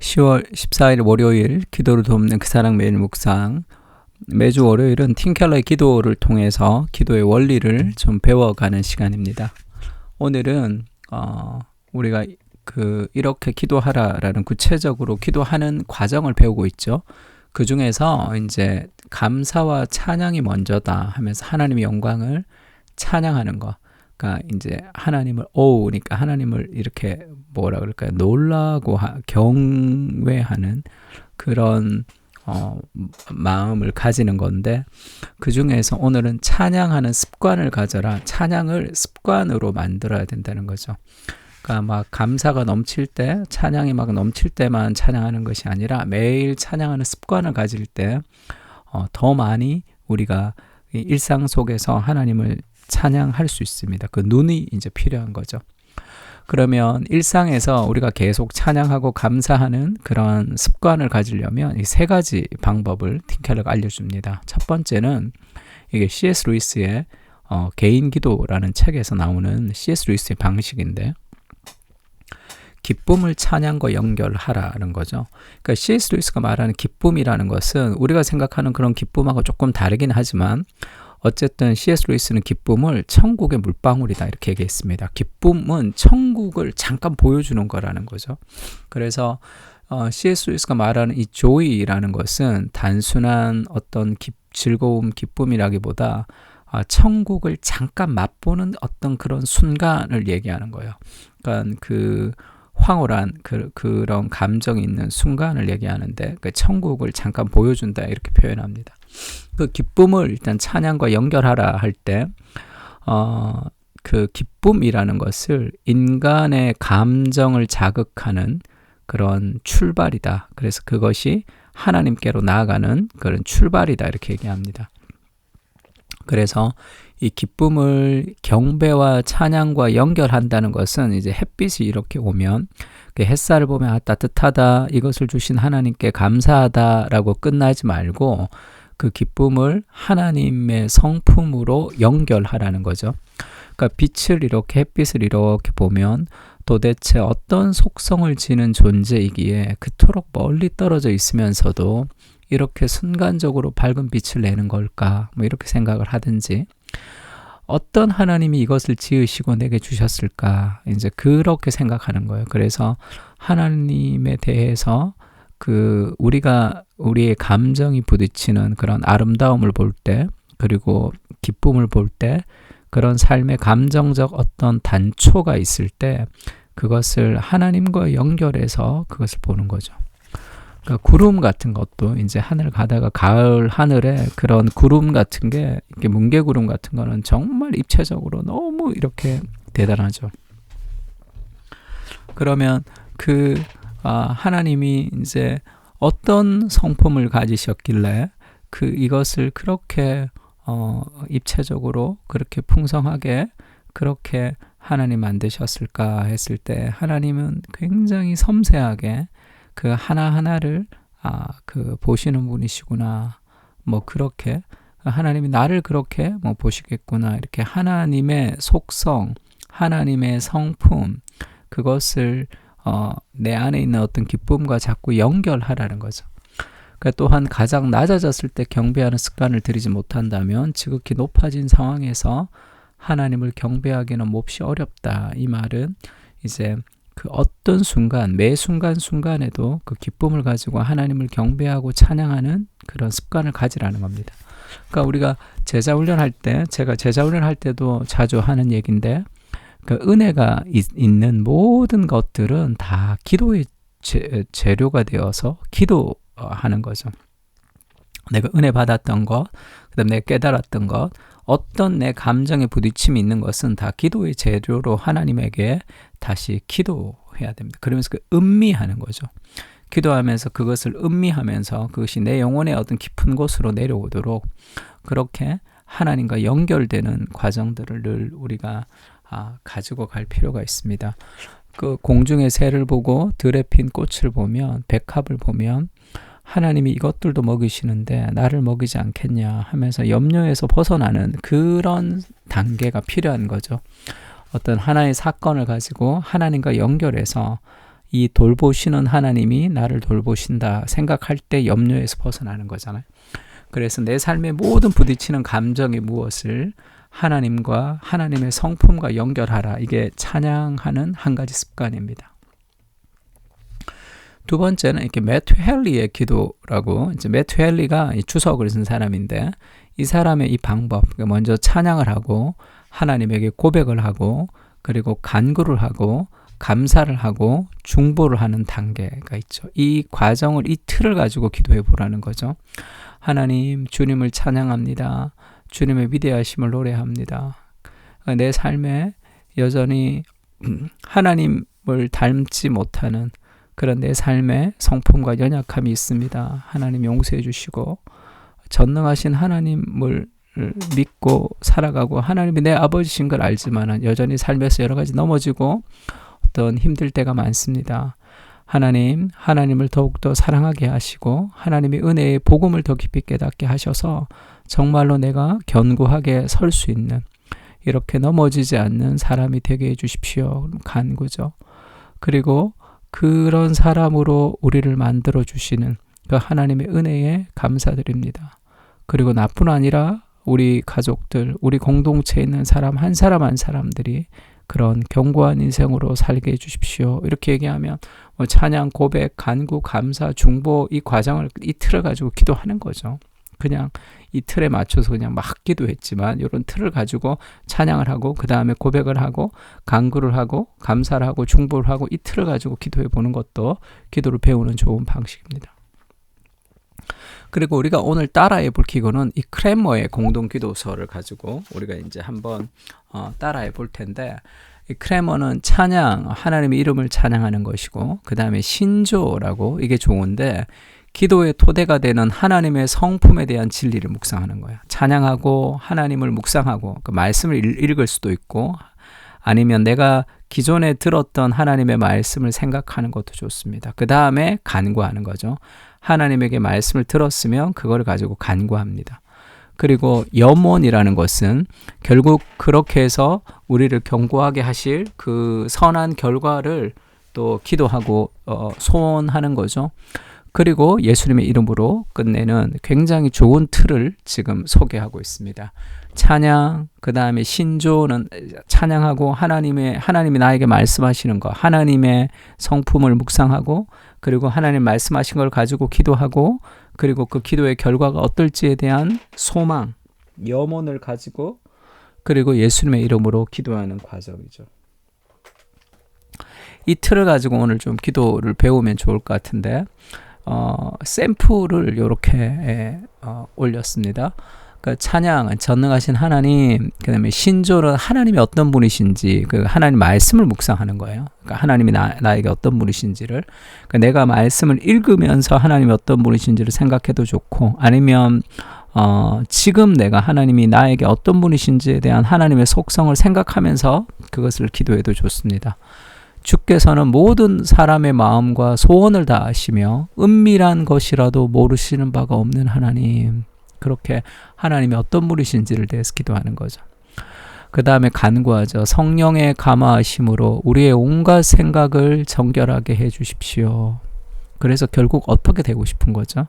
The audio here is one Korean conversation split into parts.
10월 14일 월요일 기도를 돕는 그 사랑 매일 묵상. 매주 월요일은 팀켈러의 기도를 통해서 기도의 원리를 좀 배워가는 시간입니다. 오늘은 우리가 이렇게 기도하라라는 구체적으로 기도하는 과정을 배우고 있죠. 그 중에서 이제 감사와 찬양이 먼저다 하면서 하나님의 영광을 찬양하는 거. 그러니까 이제 하나님을 그러니까 하나님을 이렇게 뭐라 그럴까요? 놀라고 경외하는 그런 마음을 가지는 건데, 그 중에서 오늘은 찬양하는 습관을 가져라. 찬양을 습관으로 만들어야 된다는 거죠. 그러니까 막 감사가 넘칠 때, 찬양이 막 넘칠 때만 찬양하는 것이 아니라 매일 찬양하는 습관을 가질 때 더 많이 우리가 일상 속에서 하나님을 찬양할 수 있습니다. 그 눈이 이제 필요한 거죠. 그러면 일상에서 우리가 계속 찬양하고 감사하는 그런 습관을 가지려면 이 세 가지 방법을 팀켈러가 알려줍니다. 첫 번째는 이게 C.S. 루이스의 개인 기도라는 책에서 나오는 C.S. 루이스의 방식인데, 기쁨을 찬양과 연결하라는 거죠. 그러니까 C.S. 루이스가 말하는 기쁨이라는 것은 우리가 생각하는 그런 기쁨하고 조금 다르긴 하지만, 어쨌든 C.S. 루이스는 기쁨을 천국의 물방울이다 이렇게 얘기했습니다. 기쁨은 천국을 잠깐 보여주는 거라는 거죠. 그래서 C.S. 루이스가 말하는 이 조이라는 것은 단순한 어떤 즐거움, 기쁨이라기보다 천국을 잠깐 맛보는 어떤 그런 순간을 얘기하는 거예요. 그러니까 그 황홀한 그런 감정이 있는 순간을 얘기하는데, 그 천국을 잠깐 보여준다 이렇게 표현합니다. 그 기쁨을 일단 찬양과 연결하라 할 때 그 기쁨이라는 것을 인간의 감정을 자극하는 그런 출발이다. 그래서 그것이 하나님께로 나아가는 그런 출발이다 이렇게 얘기합니다. 그래서 이 기쁨을 경배와 찬양과 연결한다는 것은 이제 햇빛이 이렇게 오면 그 햇살을 보면 따뜻하다, 이것을 주신 하나님께 감사하다라고 끝나지 말고 그 기쁨을 하나님의 성품으로 연결하라는 거죠. 그러니까 빛을 이렇게, 햇빛을 이렇게 보면 도대체 어떤 속성을 지닌 존재이기에 그토록 멀리 떨어져 있으면서도 이렇게 순간적으로 밝은 빛을 내는 걸까? 뭐 이렇게 생각을 하든지, 어떤 하나님이 이것을 지으시고 내게 주셨을까? 이제 그렇게 생각하는 거예요. 그래서 하나님에 대해서 우리의 감정이 부딪히는 그런 아름다움을 볼 때, 그리고 기쁨을 볼 때, 그런 삶의 감정적 어떤 단초가 있을 때 그것을 하나님과 연결해서 그것을 보는 거죠. 그러니까 구름 같은 것도 이제 하늘 가다가 가을 하늘에 그런 구름 같은 게, 이렇게 뭉게구름 같은 거는 정말 입체적으로 너무 이렇게 대단하죠. 그러면 하나님이 이제 어떤 성품을 가지셨길래 이것을 그렇게 입체적으로 그렇게 풍성하게 그렇게 하나님 만드셨을까 했을 때, 하나님은 굉장히 섬세하게 그 하나하나를 보시는 분이시구나, 뭐 그렇게 하나님이 나를 그렇게 보시겠구나, 이렇게 하나님의 속성, 하나님의 성품, 그것을 내 안에 있는 어떤 기쁨과 자꾸 연결하라는 거죠. 그러니까 또한 가장 낮아졌을 때 경배하는 습관을 들이지 못한다면 지극히 높아진 상황에서 하나님을 경배하기는 몹시 어렵다. 이 말은 이제 그 어떤 순간, 매 순간순간에도 그 기쁨을 가지고 하나님을 경배하고 찬양하는 그런 습관을 가지라는 겁니다. 그러니까 우리가 제자훈련할 때, 제가 제자훈련할 때도 자주 하는 얘기인데, 그 은혜가 있는 모든 것들은 다 기도의 재료가 되어서 기도하는 거죠. 내가 은혜 받았던 것, 그 다음에 내가 깨달았던 것, 어떤 내 감정에 부딪힘이 있는 것은 다 기도의 재료로 하나님에게 다시 기도해야 됩니다. 그러면서 음미하는 거죠. 기도하면서 그것을 음미하면서 그것이 내 영혼의 어떤 깊은 곳으로 내려오도록 그렇게 하나님과 연결되는 과정들을 늘 우리가 가지고 갈 필요가 있습니다. 그 공중의 새를 보고 들에 핀 꽃을 보면, 백합을 보면 하나님이 이것들도 먹이시는데 나를 먹이지 않겠냐 하면서 염려에서 벗어나는 그런 단계가 필요한 거죠. 어떤 하나의 사건을 가지고 하나님과 연결해서 이 돌보시는 하나님이 나를 돌보신다 생각할 때 염려에서 벗어나는 거잖아요. 그래서 내 삶의 모든 부딪히는 감정이 무엇을 하나님과 하나님의 성품과 연결하라. 이게 찬양하는 한 가지 습관입니다. 두 번째는 이렇게 매튜 헨리의 기도라고, 이제 매튜 헨리가 주석을 쓴 사람인데, 이 사람의 이 방법, 먼저 찬양을 하고 하나님에게 고백을 하고 그리고 간구를 하고 감사를 하고 중보를 하는 단계가 있죠. 이 과정을, 이 틀을 가지고 기도해 보라는 거죠. 하나님, 주님을 찬양합니다. 주님의 위대하심을 노래합니다. 내 삶에 여전히 하나님을 닮지 못하는 그런 내 삶의 성품과 연약함이 있습니다. 하나님 용서해 주시고, 전능하신 하나님을 믿고 살아가고 하나님이 내 아버지신 걸 알지만 여전히 삶에서 여러 가지 넘어지고 어떤 힘들 때가 많습니다. 하나님, 하나님을 더욱더 사랑하게 하시고 하나님의 은혜의 복음을 더 깊이 깨닫게 하셔서 정말로 내가 견고하게 설 수 있는, 이렇게 넘어지지 않는 사람이 되게 해주십시오. 간구죠. 그리고 그런 사람으로 우리를 만들어 주시는 그 하나님의 은혜에 감사드립니다. 그리고 나뿐 아니라 우리 가족들, 우리 공동체에 있는 사람 한 사람들이 그런 견고한 인생으로 살게 해주십시오. 이렇게 얘기하면 찬양, 고백, 간구, 감사, 중보, 이 과정을, 이 틀을 가지고 기도하는 거죠. 그냥 이 틀에 맞춰서 그냥 막 기도했지만 이런 틀을 가지고 찬양을 하고 그 다음에 고백을 하고 간구를 하고 감사를 하고 중보를 하고 이 틀을 가지고 기도해 보는 것도 기도를 배우는 좋은 방식입니다. 그리고 우리가 오늘 따라해 볼 기도는 이 크레머의 공동기도서를 가지고 우리가 이제 한번 따라해 볼 텐데, 이 크레머는 찬양, 하나님의 이름을 찬양하는 것이고 그 다음에 신조라고, 이게 좋은데 기도의 토대가 되는 하나님의 성품에 대한 진리를 묵상하는 거예요. 찬양하고 하나님을 묵상하고 그 말씀을 읽을 수도 있고, 아니면 내가 기존에 들었던 하나님의 말씀을 생각하는 것도 좋습니다. 그 다음에 간구하는 거죠. 하나님에게 말씀을 들었으면 그걸 가지고 간구합니다. 그리고 염원이라는 것은 결국 그렇게 해서 우리를 견고하게 하실 그 선한 결과를 또 기도하고 소원하는 거죠. 그리고 예수님의 이름으로 끝내는 굉장히 좋은 틀을 지금 소개하고 있습니다. 찬양, 그 다음에 신조는 찬양하고 하나님이 나에게 말씀하시는 것, 하나님의 성품을 묵상하고, 그리고 하나님 말씀하신 걸 가지고 기도하고, 그리고 그 기도의 결과가 어떨지에 대한 소망, 염원을 가지고, 그리고 예수님의 이름으로 기도하는 과정이죠. 이 틀을 가지고 오늘 좀 기도를 배우면 좋을 것 같은데, 샘플을 이렇게 올렸습니다. 그 찬양은 전능하신 하나님, 그 다음에 신조는 하나님이 어떤 분이신지, 그 하나님 말씀을 묵상하는 거예요. 그러니까 하나님이 나에게 어떤 분이신지를, 그러니까 내가 말씀을 읽으면서 하나님이 어떤 분이신지를 생각해도 좋고, 아니면 지금 내가 하나님이 나에게 어떤 분이신지에 대한 하나님의 속성을 생각하면서 그것을 기도해도 좋습니다. 주께서는 모든 사람의 마음과 소원을 다 아시며 은밀한 것이라도 모르시는 바가 없는 하나님, 그렇게 하나님이 어떤 분이신지를 대해서 기도하는 거죠. 그 다음에 간구하죠. 성령의 감화하심으로 우리의 온갖 생각을 정결하게 해 주십시오. 그래서 결국 어떻게 되고 싶은 거죠?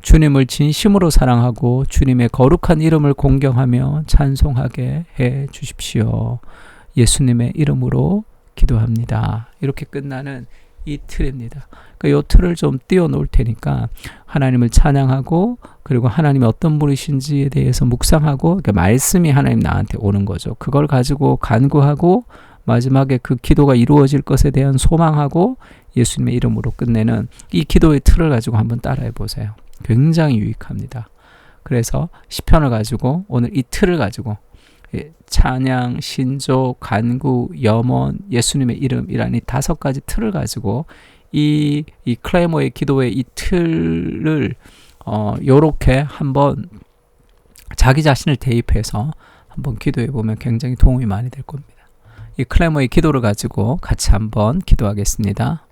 주님을 진심으로 사랑하고 주님의 거룩한 이름을 공경하며 찬송하게 해 주십시오. 예수님의 이름으로 기도합니다. 이렇게 끝나는 이 틀입니다. 이 틀을 좀 띄워놓을 테니까 하나님을 찬양하고, 그리고 하나님이 어떤 분이신지에 대해서 묵상하고, 그러니까 말씀이 하나님 나한테 오는 거죠. 그걸 가지고 간구하고, 마지막에 그 기도가 이루어질 것에 대한 소망하고 예수님의 이름으로 끝내는 이 기도의 틀을 가지고 한번 따라해 보세요. 굉장히 유익합니다. 그래서 시편을 가지고 오늘 이 틀을 가지고 찬양, 신조, 간구, 염원, 예수님의 이름이라는 이 5가지 틀을 가지고 이 클레모의 기도의 이 틀을 요렇게 한번 자기 자신을 대입해서 한번 기도해 보면 굉장히 도움이 많이 될 겁니다. 이 클레모의 기도를 가지고 같이 한번 기도하겠습니다.